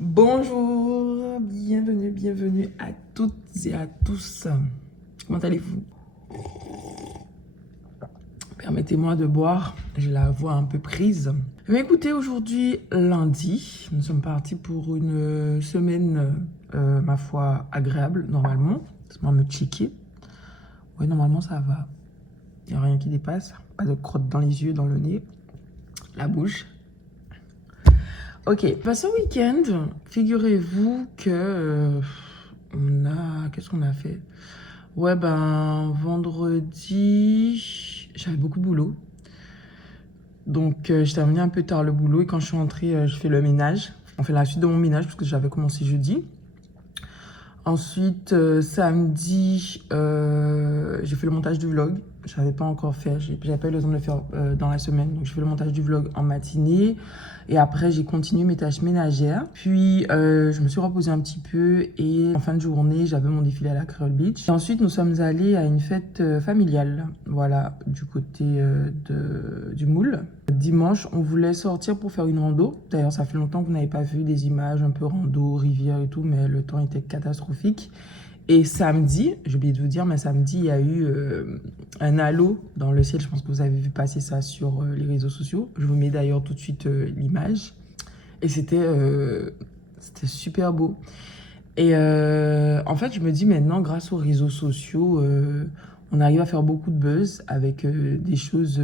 Bonjour, bienvenue à toutes et à tous. Comment allez-vous? Permettez-moi de boire, j'ai la voix un peu prise. Mais écoutez, aujourd'hui, lundi, nous sommes partis pour une semaine, ma foi, agréable, normalement. Laisse-moi me checker. Oui, normalement, ça va. Il n'y a rien qui dépasse. Pas de crotte dans les yeux, dans le nez, la bouche. Ok, ce week-end, figurez-vous que qu'est-ce qu'on a fait? Ouais, vendredi, j'avais beaucoup de boulot. Donc, j'ai terminé un peu tard le boulot et quand je suis rentrée, je fais le ménage. On fait la suite de mon ménage parce que j'avais commencé jeudi. Ensuite, samedi, j'ai fait le montage du vlog. Je n'avais pas encore fait, j'avais pas eu le temps de le faire dans la semaine. Donc, j'ai fait le montage du vlog en matinée. Et après, j'ai continué mes tâches ménagères. Puis, je me suis reposée un petit peu. Et en fin de journée, j'avais mon défilé à la Creole Beach. Et ensuite, nous sommes allés à une fête familiale. Voilà, du côté du Moule. Dimanche, on voulait sortir pour faire une rando. D'ailleurs, ça fait longtemps que vous n'avez pas vu des images un peu rando, rivière et tout. Mais le temps était catastrophique. Et samedi, j'ai oublié de vous dire, mais samedi, il y a eu un halo dans le ciel. Je pense que vous avez vu passer ça sur les réseaux sociaux. Je vous mets d'ailleurs tout de suite l'image. Et c'était super beau. Et en fait, je me dis maintenant, grâce aux réseaux sociaux, on arrive à faire beaucoup de buzz avec des choses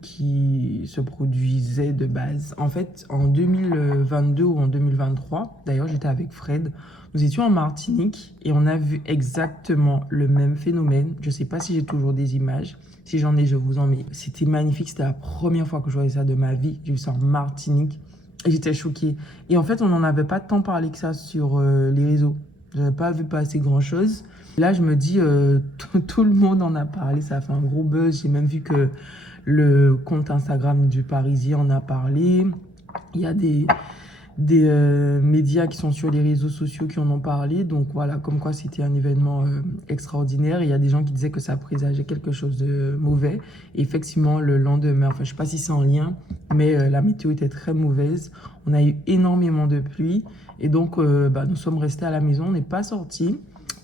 qui se produisaient de base. En fait, en 2022 ou en 2023, d'ailleurs, j'étais avec Fred. Nous étions en Martinique et on a vu exactement le même phénomène. Je ne sais pas si j'ai toujours des images. Si j'en ai, je vous en mets. C'était magnifique. C'était la première fois que je voyais ça de ma vie. J'ai vu ça en Martinique. Et j'étais choquée. Et en fait, on n'en avait pas tant parlé que ça sur les réseaux. Je n'avais pas vu passer grand-chose. Là, je me dis, tout le monde en a parlé. Ça a fait un gros buzz. J'ai même vu que le compte Instagram du Parisien en a parlé. Il y a des médias qui sont sur les réseaux sociaux qui en ont parlé. Donc voilà, comme quoi c'était un événement extraordinaire. Il y a des gens qui disaient que ça présageait quelque chose de mauvais. Et effectivement, le lendemain, enfin je ne sais pas si c'est en lien, mais la météo était très mauvaise. On a eu énormément de pluie. Et donc nous sommes restés à la maison, on n'est pas sortis.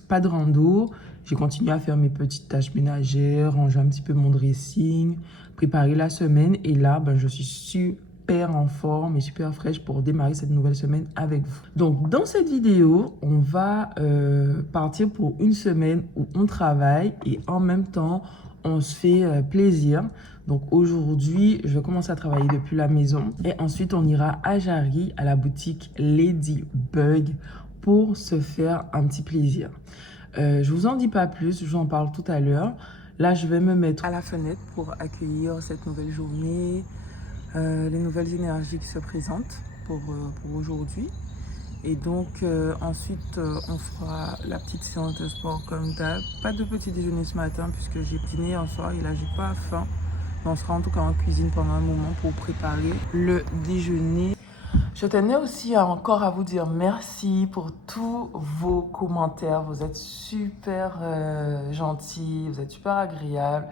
Pas de rando. J'ai continué à faire mes petites tâches ménagères, ranger un petit peu mon dressing, préparer la semaine. Et là, je suis super en forme et super fraîche pour démarrer cette nouvelle semaine avec vous. Donc dans cette vidéo, on va partir pour une semaine où on travaille et en même temps on se fait plaisir. Donc aujourd'hui, je vais commencer à travailler depuis la maison et ensuite on ira à Jarry, à la boutique Ladybug pour se faire un petit plaisir. Je vous en dis pas plus, je vous en parle tout à l'heure. Là, je vais me mettre à la fenêtre pour accueillir cette nouvelle journée, les nouvelles énergies qui se présentent pour aujourd'hui. Et donc ensuite on fera la petite séance de sport comme d'hab. Pas de petit déjeuner ce matin puisque j'ai dîné un soir et là j'ai pas faim. Mais on sera en tout cas en cuisine pendant un moment pour préparer le déjeuner. Je tenais aussi encore à vous dire merci pour tous vos commentaires. Vous êtes super gentils, vous êtes super agréables.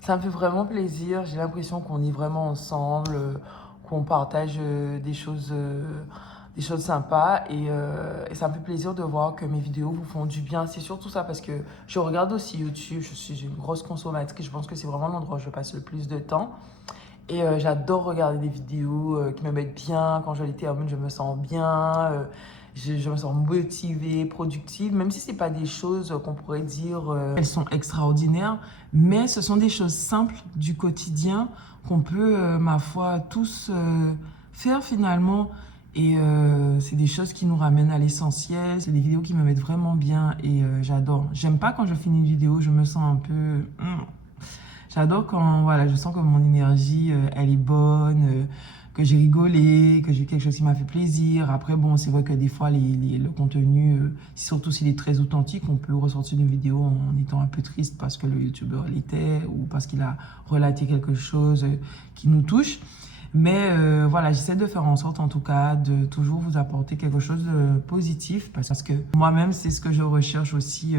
Ça me fait vraiment plaisir. J'ai l'impression qu'on est vraiment ensemble, qu'on partage des choses sympas. Et ça me fait plaisir de voir que mes vidéos vous font du bien. C'est surtout ça parce que je regarde aussi YouTube. Je suis une grosse consommatrice. Je pense que c'est vraiment l'endroit où je passe le plus de temps. Et j'adore regarder des vidéos qui me mettent bien. Quand je les termine, je me sens bien. je me sens motivée, productive, même si ce n'est pas des choses qu'on pourrait dire elles sont extraordinaires, mais ce sont des choses simples du quotidien qu'on peut, ma foi, tous faire finalement. Et c'est des choses qui nous ramènent à l'essentiel. C'est des vidéos qui me mettent vraiment bien et j'adore. J'aime pas quand je finis une vidéo, je me sens un peu... J'adore quand voilà, je sens que mon énergie, elle est bonne, que j'ai rigolé, que j'ai eu quelque chose qui m'a fait plaisir. Après, bon, c'est vrai que des fois, le contenu, surtout s'il est très authentique, on peut ressortir une vidéo en étant un peu triste parce que le youtubeur l'était ou parce qu'il a relaté quelque chose qui nous touche. Mais voilà, j'essaie de faire en sorte en tout cas de toujours vous apporter quelque chose de positif parce que moi-même, c'est ce que je recherche aussi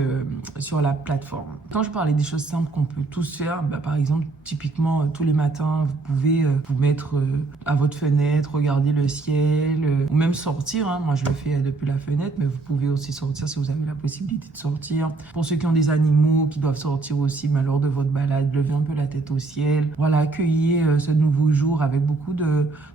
sur la plateforme. Quand je parlais des choses simples qu'on peut tous faire, bah, par exemple, typiquement, tous les matins, vous pouvez vous mettre à votre fenêtre, regarder le ciel ou même sortir. Hein. Moi, je le fais depuis la fenêtre, mais vous pouvez aussi sortir si vous avez la possibilité de sortir. Pour ceux qui ont des animaux qui doivent sortir aussi, bah, lors de votre balade, levez un peu la tête au ciel. Voilà, accueillez ce nouveau jour avec beaucoup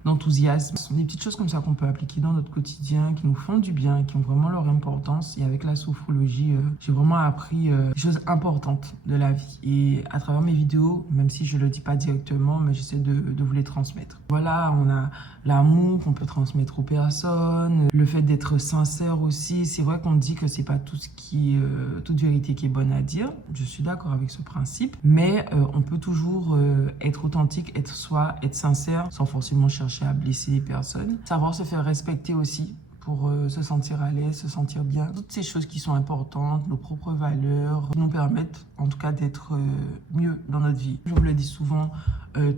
d'enthousiasme. Ce sont des petites choses comme ça qu'on peut appliquer dans notre quotidien, qui nous font du bien, qui ont vraiment leur importance. Et avec la sophrologie, j'ai vraiment appris des choses importantes de la vie. Et à travers mes vidéos, même si je ne le dis pas directement, mais j'essaie de vous les transmettre. Voilà, on a l'amour qu'on peut transmettre aux personnes, le fait d'être sincère aussi. C'est vrai qu'on dit que c'est pas tout ce qui toute vérité qui est bonne à dire. Je suis d'accord avec ce principe, mais on peut toujours être authentique, être soi, être sincère, sans forcément chercher à blesser les personnes. Savoir se faire respecter aussi pour se sentir à l'aise, se sentir bien. Toutes ces choses qui sont importantes, nos propres valeurs, nous permettent en tout cas d'être mieux dans notre vie. Je vous le dis souvent,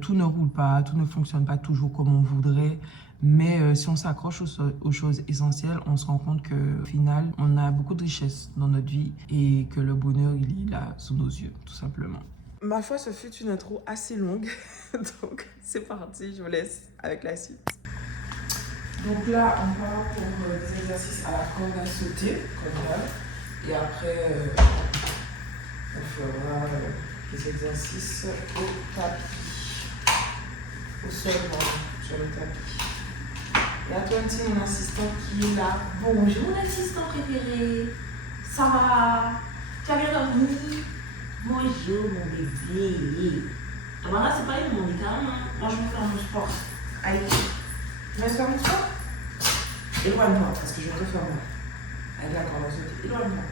tout ne roule pas, tout ne fonctionne pas toujours comme on voudrait. Mais si on s'accroche aux choses essentielles, on se rend compte qu'au final, on a beaucoup de richesses dans notre vie et que le bonheur, il est là sous nos yeux, tout simplement. Ma foi, ce fut une intro assez longue, donc c'est parti, je vous laisse avec la suite. Donc là, on part pour des exercices à la corde à sauter, comme là, et après, on fera des exercices au tapis, au sol, sur le tapis. Et à toi, mon assistant qui est là. Bonjour, mon assistant préféré. Ça va? Tu as bien dormi? Bonjour, mon bébé. Ah bah là, c'est pas une mon carrément. Moi, je vais faire mon sport. Allez, tu vas faire mon sport? Éloigne-moi, parce que je vais te faire mal. Allez, d'accord, on va sauter. Éloigne-moi.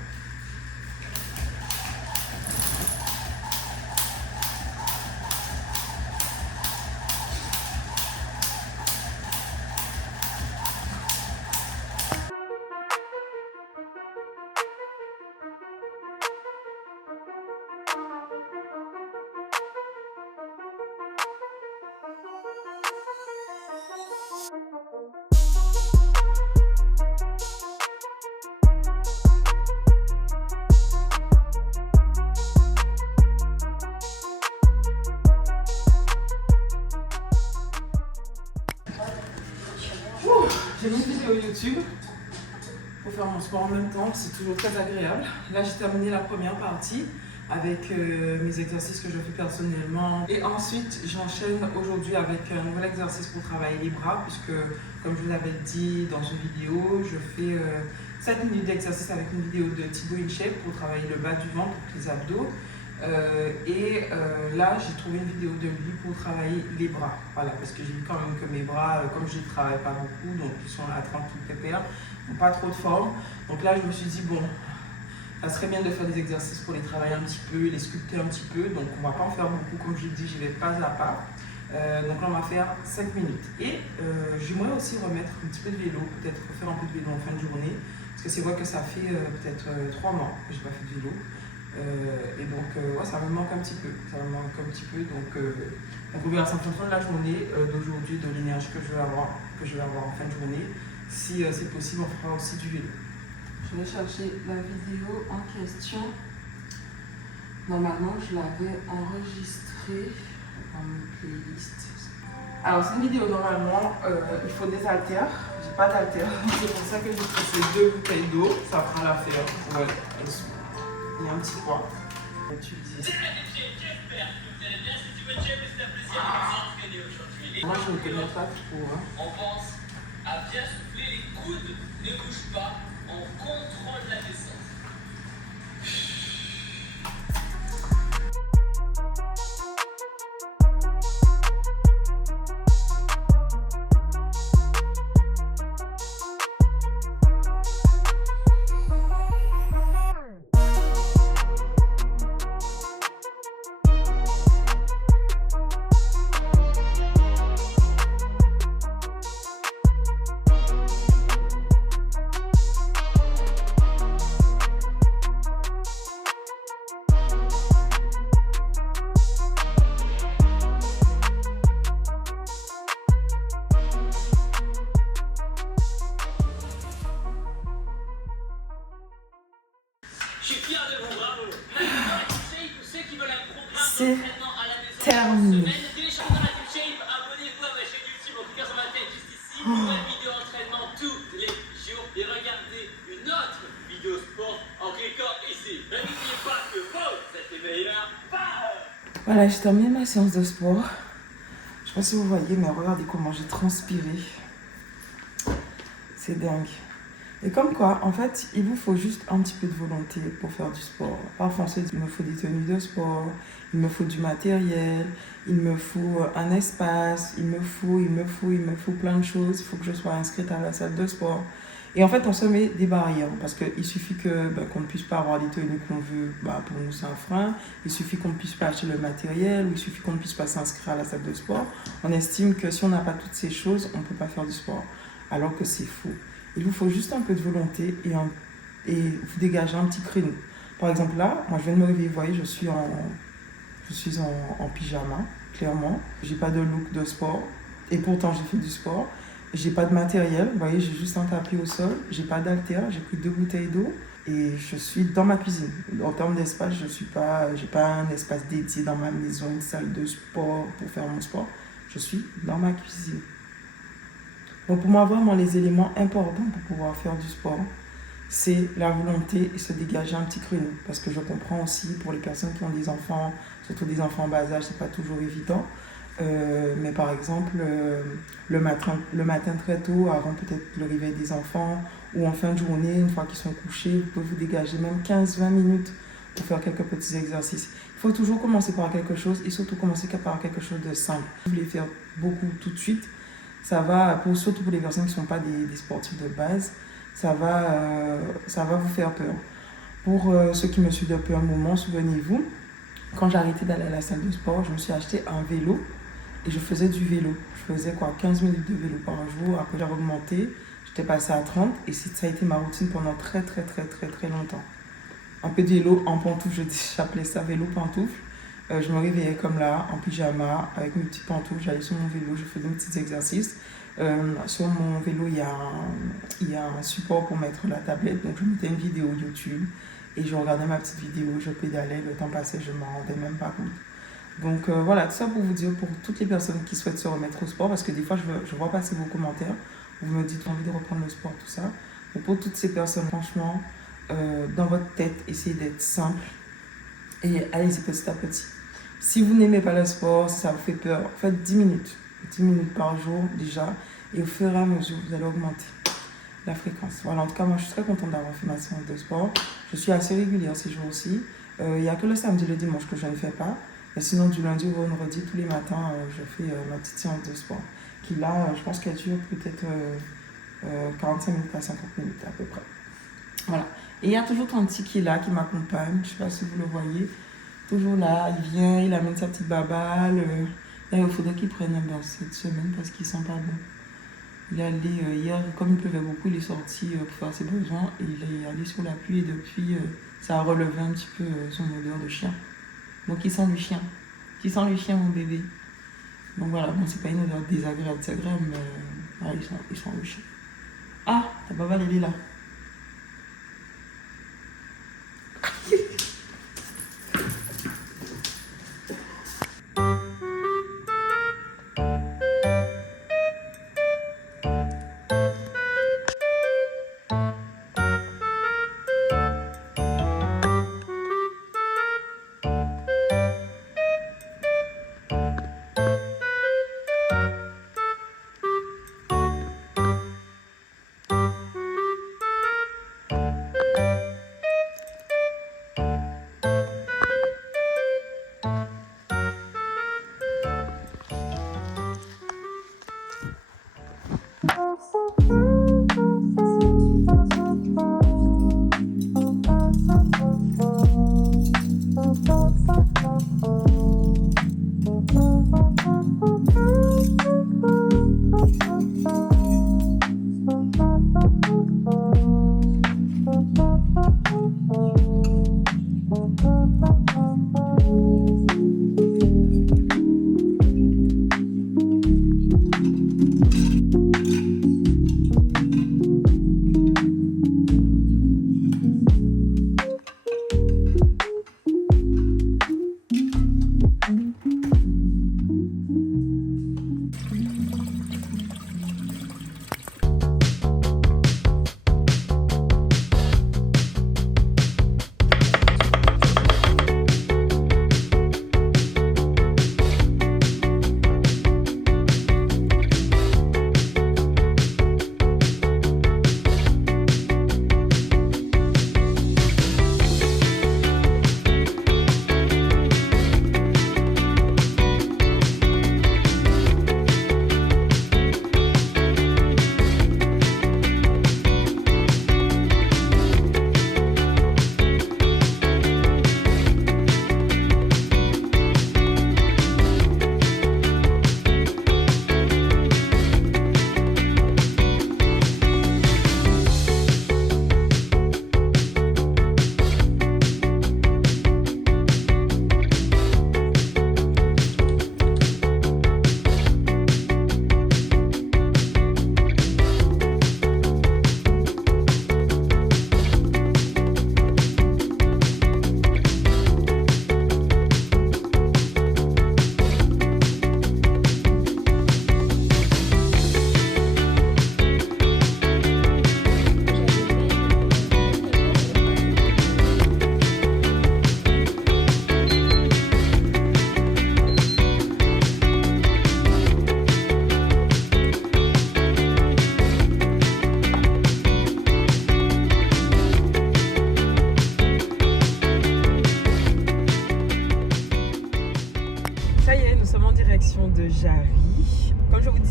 J'ai mis une vidéo YouTube pour faire mon sport en même temps, c'est toujours très agréable. Là, j'ai terminé la première partie avec mes exercices que je fais personnellement. Et ensuite, j'enchaîne aujourd'hui avec un nouvel exercice pour travailler les bras, puisque, comme je vous l'avais dit dans une vidéo, je fais 7 minutes d'exercice avec une vidéo de Thibaut InShape pour travailler le bas du ventre, pour les abdos. Là, j'ai trouvé une vidéo de lui pour travailler les bras. Voilà, parce que j'ai vu quand même que mes bras, comme je ne travaille pas beaucoup, donc ils sont à 30 tout pépère, n'ont pas trop de forme. Donc là, je me suis dit, bon, ça serait bien de faire des exercices pour les travailler un petit peu, les sculpter un petit peu. Donc on ne va pas en faire beaucoup, comme je dis, je vais pas à pas. Donc là, on va faire 5 minutes. Et j'aimerais aussi remettre un petit peu de vélo, peut-être refaire un peu de vélo en fin de journée. Parce que c'est vrai que ça fait peut-être 3 mois que je n'ai pas fait de vélo. Et donc, ouais, ça me manque un petit peu. Donc, on verra ça en fonction de la journée d'aujourd'hui, de l'énergie que je vais avoir en fin de journée. Si c'est possible, on fera aussi du vélo. Je vais chercher la vidéo en question. Normalement, je l'avais enregistrée dans une playlist. Alors, c'est une vidéo, normalement, il faut des haltères. J'ai pas d'haltères. C'est pour ça que j'ai pris ces 2 bouteilles d'eau. Ça fera l'affaire. Ouais, elles sont. Il y a un petit poids. On va utiliser ça. Moi, je ne connais pas trop. Hein. On pense à bien souffler les coudes, ne bouge pas, on contrôle la naissance. Je suis fier de vous, bravo. Maintenant, la Shape, pour ceux qui veulent un programme C'est d'entraînement à la maison terminé. chaque semaine, téléchargez la Shape, abonnez-vous à ma chaîne YouTube, en tout cas sur ma tête juste ici, nouvelle vidéo entraînement tous les jours et regardez une autre vidéo sport en cliquant ici. Ne n'oubliez pas que vous êtes les meilleurs. Voilà, j'ai terminé ma séance de sport. Je sais pas si vous voyez, mais regardez comment j'ai transpiré. C'est dingue. Et comme quoi, en fait, il vous faut juste un petit peu de volonté pour faire du sport. Parfois, on se dit, il me faut des tenues de sport, il me faut du matériel, il me faut un espace, il me faut plein de choses. Il faut que je sois inscrite à la salle de sport. Et en fait, on se met des barrières parce qu'il suffit qu'on ne puisse pas avoir les tenues qu'on veut. Pour nous, c'est un frein. Il suffit qu'on ne puisse pas acheter le matériel ou il suffit qu'on ne puisse pas s'inscrire à la salle de sport. On estime que si on n'a pas toutes ces choses, on ne peut pas faire du sport. Alors que c'est faux. Il vous faut juste un peu de volonté et vous dégager un petit créneau. Par exemple, là, moi, je viens de me réveiller. Vous voyez, je suis en pyjama, clairement. J'ai pas de look de sport. Et pourtant, j'ai fait du sport. J'ai pas de matériel. Vous voyez, j'ai juste un tapis au sol. J'ai pas d'haltère. J'ai pris 2 bouteilles d'eau. Et je suis dans ma cuisine. En termes d'espace, j'ai pas un espace dédié dans ma maison, une salle de sport pour faire mon sport. Je suis dans ma cuisine. Donc pour moi, vraiment, les éléments importants pour pouvoir faire du sport, c'est la volonté et se dégager un petit créneau. Parce que je comprends aussi pour les personnes qui ont des enfants, surtout des enfants en bas âge, c'est pas toujours évident. Mais par exemple, le matin très tôt, avant peut-être le réveil des enfants, ou en fin de journée, une fois qu'ils sont couchés, vous pouvez vous dégager même 15-20 minutes pour faire quelques petits exercices. Il faut toujours commencer par quelque chose et surtout commencer par quelque chose de simple. Si vous voulez faire beaucoup tout de suite, ça va, surtout pour les personnes qui ne sont pas des sportifs de base, ça va vous faire peur. Pour ceux qui me suivent depuis un moment, souvenez-vous, quand j'ai arrêté d'aller à la salle de sport, je me suis acheté un vélo et je faisais du vélo. Je faisais 15 minutes de vélo par jour. Après, j'ai augmenté, j'étais passée à 30 et ça a été ma routine pendant très longtemps. Un peu de vélo en pantoufles, j'appelais ça vélo pantoufles. Je me réveillais comme là, en pyjama, avec mes petites pantoufles, j'allais sur mon vélo, je faisais mes petits exercices. Sur mon vélo, il y a un support pour mettre la tablette, donc je mettais une vidéo YouTube et je regardais ma petite vidéo, je pédalais, le temps passait, je ne m'en rendais même pas compte. Donc voilà, tout ça pour vous dire, pour toutes les personnes qui souhaitent se remettre au sport, parce que des fois je vois passer vos commentaires, vous me dites envie de reprendre le sport, tout ça. Donc pour toutes ces personnes, franchement, dans votre tête, essayez d'être simple et allez-y petit à petit. Si vous n'aimez pas le sport, si ça vous fait peur, faites 10 minutes par jour déjà, et au fur et à mesure, vous allez augmenter la fréquence. Voilà, en tout cas, moi, je suis très contente d'avoir fait ma séance de sport. Je suis assez régulière ces jours-ci. Il n'y a que le samedi et le dimanche que je ne fais pas. Mais sinon, du lundi au vendredi, tous les matins, je fais ma petite séance de sport. Qui là, je pense qu'elle dure peut-être 45 minutes à 50 minutes à peu près. Voilà. Et il y a toujours ton petit qui est là, qui m'accompagne. Je ne sais pas si vous le voyez. Toujours là, il vient, il amène sa petite babale. Là, il faudrait qu'il prenne un bain cette semaine parce qu'il ne sent pas bon. Il est allé hier, comme il pleuvait beaucoup, il est sorti pour faire ses besoins et il est allé sur la pluie et depuis, ça a relevé un petit peu son odeur de chien. Donc il sent le chien. Tu sens le chien, mon bébé. Donc voilà, bon, c'est pas une odeur désagréable, mais voilà, il sent le chien. Ah, ta babale, elle est là.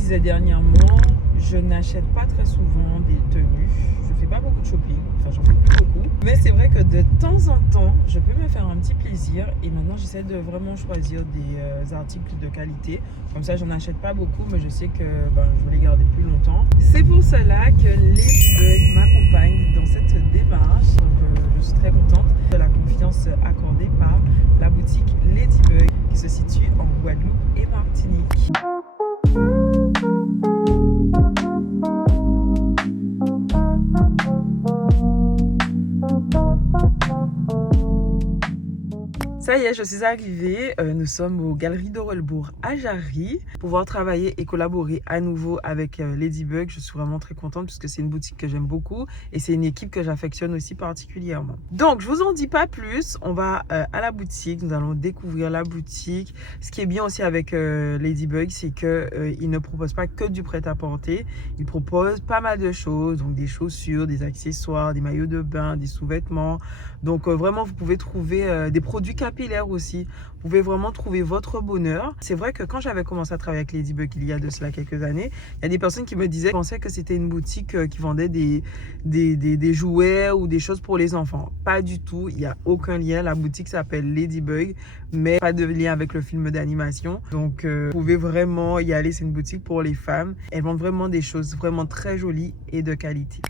disais dernièrement, je n'achète pas très souvent des tenues. Je fais pas beaucoup de shopping, enfin j'en fais plus beaucoup. Mais c'est vrai que de temps en temps, je peux me faire un petit plaisir. Et maintenant, j'essaie de vraiment choisir des articles de qualité. Comme ça, j'en achète pas beaucoup, mais je sais que je vais les garder plus longtemps. C'est pour cela que Ladybug m'accompagne dans cette démarche. Donc je suis très contente de la confiance accordée par la boutique Ladybug qui se situe en Guadeloupe et Martinique. Ça y est, je suis arrivée. Nous sommes aux Galeries d'Orelbourg à Jarry. Pouvoir travailler et collaborer à nouveau avec Ladybug, je suis vraiment très contente puisque c'est une boutique que j'aime beaucoup et c'est une équipe que j'affectionne aussi particulièrement. Donc, je vous en dis pas plus. On va à la boutique. Nous allons découvrir la boutique. Ce qui est bien aussi avec Ladybug, c'est qu'il ne propose pas que du prêt-à-porter. Il propose pas mal de choses, donc des chaussures, des accessoires, des maillots de bain, des sous-vêtements. Donc, vraiment, vous pouvez trouver des produits capillaires aussi. Vous pouvez vraiment trouver votre bonheur. C'est vrai que quand j'avais commencé à travailler avec Ladybug il y a de cela quelques années, il y a des personnes qui me disaient, pensaient que c'était une boutique qui vendait des jouets ou des choses pour les enfants. Pas du tout, il n'y a aucun lien. La boutique s'appelle Ladybug, mais pas de lien avec le film d'animation. Donc vous pouvez vraiment y aller, c'est une boutique pour les femmes. Elles vendent vraiment des choses vraiment très jolies et de qualité.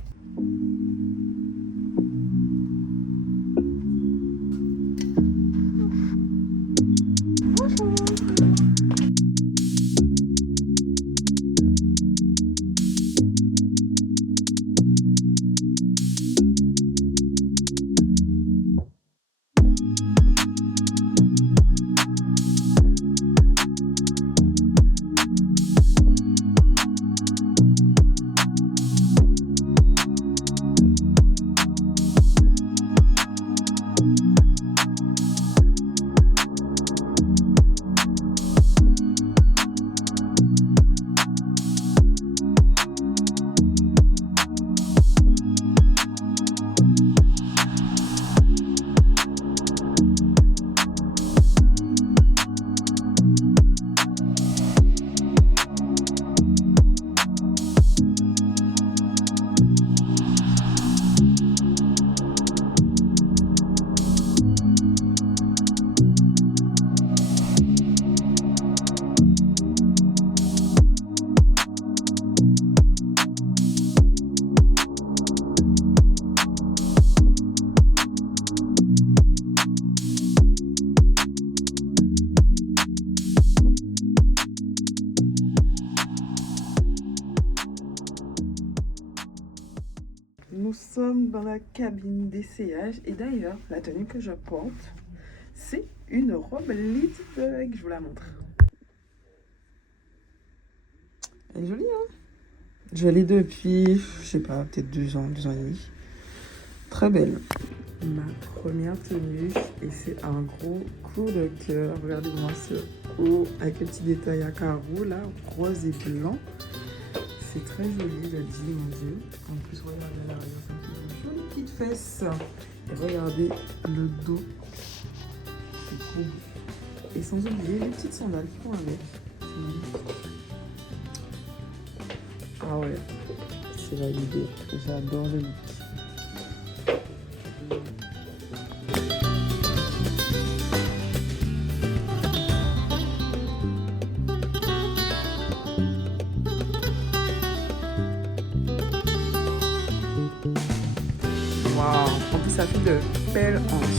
Nous sommes dans la cabine d'essayage et d'ailleurs, la tenue que je porte, c'est une robe Ladybug. Je vous la montre. Elle est jolie, hein? Je l'ai depuis, je sais pas, peut-être 2 ans et demi. Très belle. Ma première tenue et c'est un gros coup de cœur. Regardez-moi ce haut avec le petit détail à carreaux là, rose et blanc. C'est très joli, le jean, mon Dieu. En plus, regardez à l'arrière, ça me fait une jolie petite fesse. Et regardez le dos. C'est trop beau. Et sans oublier les petites sandales qui vont avec. Ah ouais, c'est validé. J'adore le look. Waouh, en plus ça fait de belles hanches.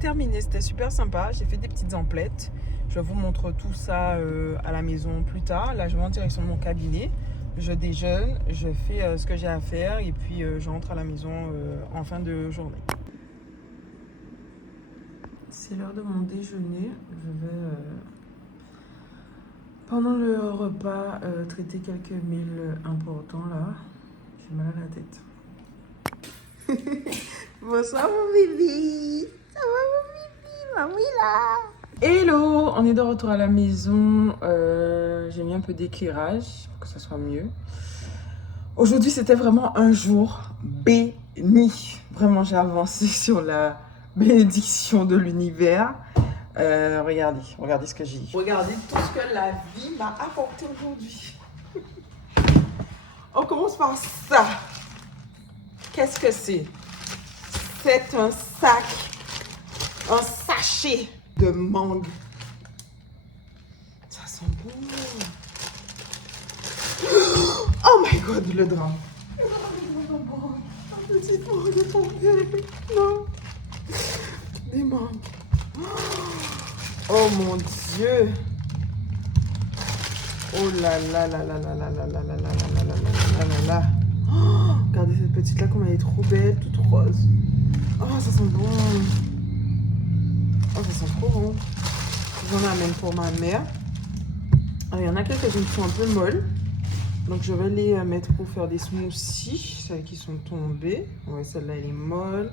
terminé, c'était super sympa. J'ai fait des petites emplettes. Je vous montre tout ça à la maison plus tard. Là, je vais en direction de mon cabinet. Je déjeune, je fais ce que j'ai à faire et puis je rentre à la maison en fin de journée. C'est l'heure de mon déjeuner. Je vais, pendant le repas, traiter quelques mails importants là. J'ai mal à la tête. Bonsoir mon bébé. Ça va mon bébé? Mamie là. Hello, on est de retour à la maison. J'ai mis un peu d'éclairage pour que ça soit mieux. Aujourd'hui, c'était vraiment un jour béni. Vraiment, j'ai avancé sur la bénédiction de l'univers. Regardez ce que j'ai. Regardez tout ce que la vie m'a apporté aujourd'hui. On commence par ça. Qu'est-ce que c'est? C'est un sac, un sachet de mangue. Ça sent bon. Oh my god, le drame. Un petit mangue est tombé. Non. Des mangues. Oh mon Dieu. Oh là là là là là là là là là là là là là là. Regardez cette petite là comme elle est trop belle, toute rose. Oh ça sent bon. Oh ça sent trop bon. J'en amène pour ma mère. Alors, il y en a quelques-unes qui sont un peu molles. Donc je vais les mettre pour faire des smoothies. Celles qui sont tombées. Ouais, celle-là elle est molle.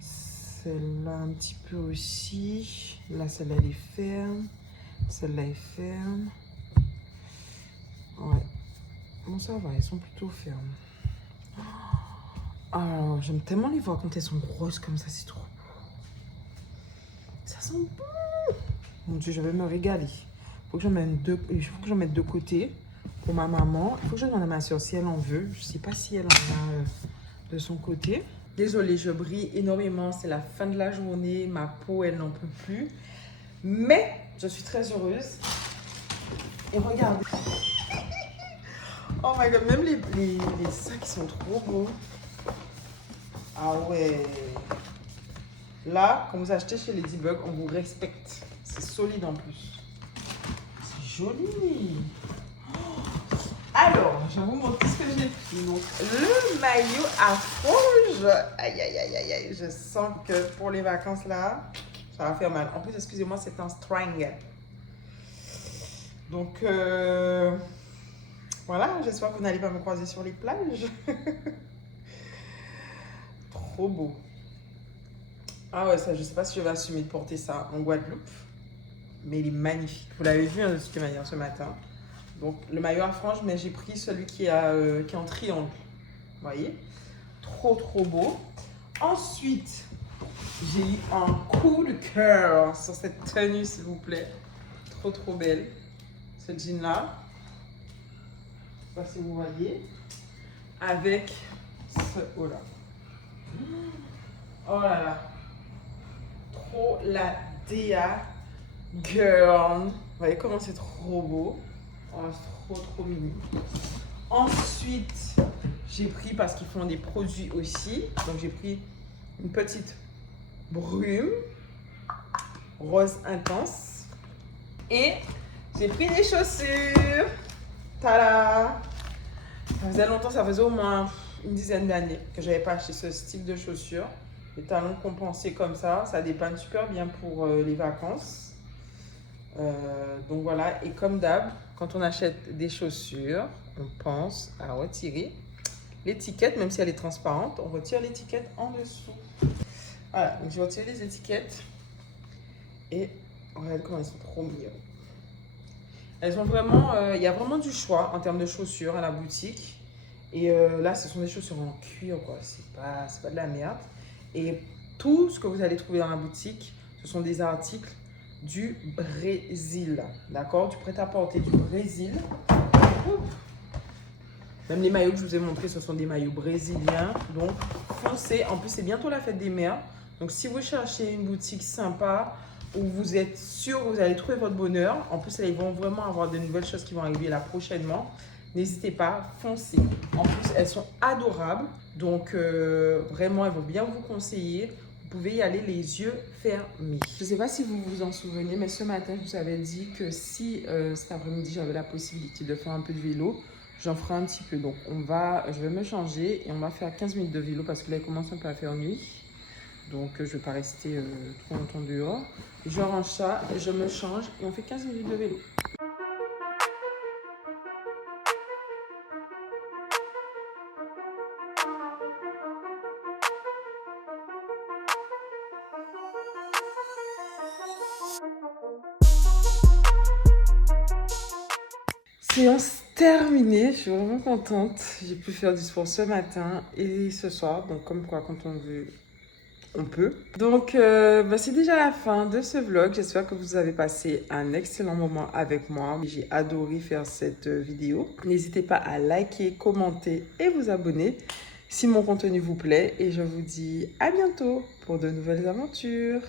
Celle-là un petit peu aussi. Là celle-là elle est ferme. Celle-là est ferme. Ouais. Bon ça va, elles sont plutôt fermes. Alors j'aime tellement les voir quand elles sont grosses comme ça, c'est trop beau. Ça sent bon. Mon Dieu, je vais me régaler. Faut que j'en mette de côté pour ma maman. Il faut que je demande à ma soeur si elle en veut. Je sais pas si elle en a de son côté. Désolée, je brille énormément. C'est la fin de la journée. Ma peau, elle n'en peut plus. Mais je suis très heureuse. Et regardez. Oh my god, même les sacs qui sont trop beaux. Ah ouais. Là, quand vous achetez chez Ladybug, on vous respecte. C'est solide en plus. C'est joli. Alors, je vais vous montrer ce que j'ai pris. Donc, le maillot à franges. Aïe, aïe, aïe, aïe, aïe. Je sens que pour les vacances là, ça va faire mal. En plus, excusez-moi, c'est un string. Donc, voilà. J'espère que vous n'allez pas me croiser sur les plages. Trop beau. Ah ouais, ça, je sais pas si je vais assumer de porter ça en Guadeloupe. Mais il est magnifique. Vous l'avez vu hein, de toute manière ce matin. Donc le maillot à franges, mais j'ai pris celui qui est en triangle. Vous voyez? Trop beau. Ensuite, j'ai eu un coup de cœur sur cette tenue, s'il vous plaît. Trop belle. Ce jean là. Je sais pas si vous voyez. Avec ce haut là. Oh là là. Trop la DA girl. Vous voyez comment c'est trop beau. Oh, c'est trop mignon. Ensuite, j'ai pris, parce qu'ils font des produits aussi, donc j'ai pris une petite brume rose intense. Et j'ai pris des chaussures. Tada! Ça faisait longtemps, ça faisait au moins une dizaine d'années que je n'avais pas acheté ce style de chaussures. Les talons compensés comme ça dépanne super bien pour les vacances. Donc voilà, et comme d'hab, quand on achète des chaussures, on pense à retirer l'étiquette, même si elle est transparente, on retire l'étiquette en dessous. Voilà, donc j'ai retiré les étiquettes et regardez comment elles sont trop mignonnes. Elles sont vraiment, il y a vraiment du choix en termes de chaussures à la boutique. Et là, ce sont des chaussures en cuir, quoi. C'est pas de la merde. Et tout ce que vous allez trouver dans la boutique, ce sont des articles du Brésil, d'accord? Du prêt-à-porter du Brésil. Même les maillots que je vous ai montrés, ce sont des maillots brésiliens. Donc, foncez. En plus, c'est bientôt la fête des mères. Donc, si vous cherchez une boutique sympa où vous êtes sûr que vous allez trouver votre bonheur, en plus, ils vont vraiment avoir de nouvelles choses qui vont arriver là prochainement. N'hésitez pas, foncez. En plus, elles sont adorables. Donc, vraiment, elles vont bien vous conseiller. Vous pouvez y aller les yeux fermés. Je ne sais pas si vous vous en souvenez, mais ce matin, je vous avais dit que si cet après-midi, j'avais la possibilité de faire un peu de vélo, j'en ferai un petit peu. Donc, je vais me changer et on va faire 15 minutes de vélo parce que là, il commence un peu à faire nuit. Donc, je ne vais pas rester trop longtemps dehors. Je range ça, je me change et on fait 15 minutes de vélo. Séance terminée, je suis vraiment contente. J'ai pu faire du sport ce matin et ce soir. Donc, comme quoi, quand on veut, on peut. Donc, c'est déjà la fin de ce vlog. J'espère que vous avez passé un excellent moment avec moi. J'ai adoré faire cette vidéo. N'hésitez pas à liker, commenter et vous abonner si mon contenu vous plaît. Et je vous dis à bientôt pour de nouvelles aventures.